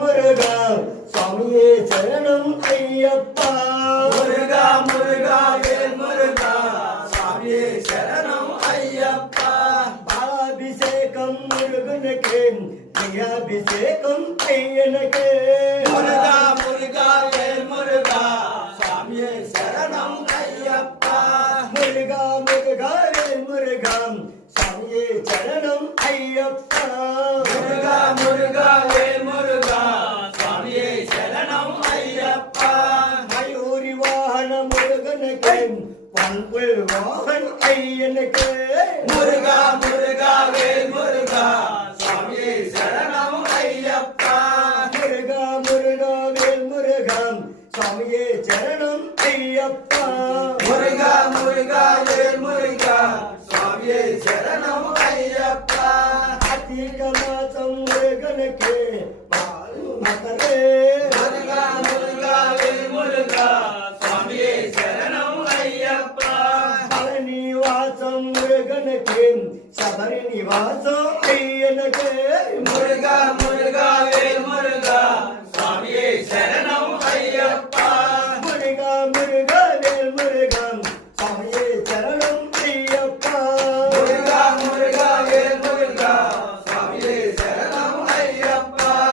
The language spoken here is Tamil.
முருகா சுவாமியே சரணம் ஐயப்பா முருகா முருகா வேல் முருகா சுவாமியே சரணம் ஐயப்பா பாலாபிஷேகம் முருகனுக்கு அபிஷேகம் ஐயனுக்கு முருகா முருகா வேல் முருகா சுவாமியே சரணம் ஐயப்பா முருகா முருகா வேல் முருகா சுவாமியே சரணம் ஐயப்பா முருகா முருகா வேல் முருகா சுவாமியே சரணம் ஐயப்பா மயூரி வாகன முருகனுக்கு பண்புள் வாகன் ஐயனுக்கு முருகா முருகா வேல் முருகா சுவாமியே சரணம் ஐயப்பா முருகா முருகா வேல் முருகா சுவாமியே சரணம் ஐயப்பா முருகா முருகா வேல் முருகா சுவாமியே சரணம் ஐயப்பா கார்த்திக மாசம் முருகனுக்கு மகரே முருகா முருகா வேல் முருகா சுவாமியே சரணம் ஐயப்பா பழனி வாசம் முருகனுக்கு சபரி நிவாசம் ஐயனுக்கு முருகா முருகா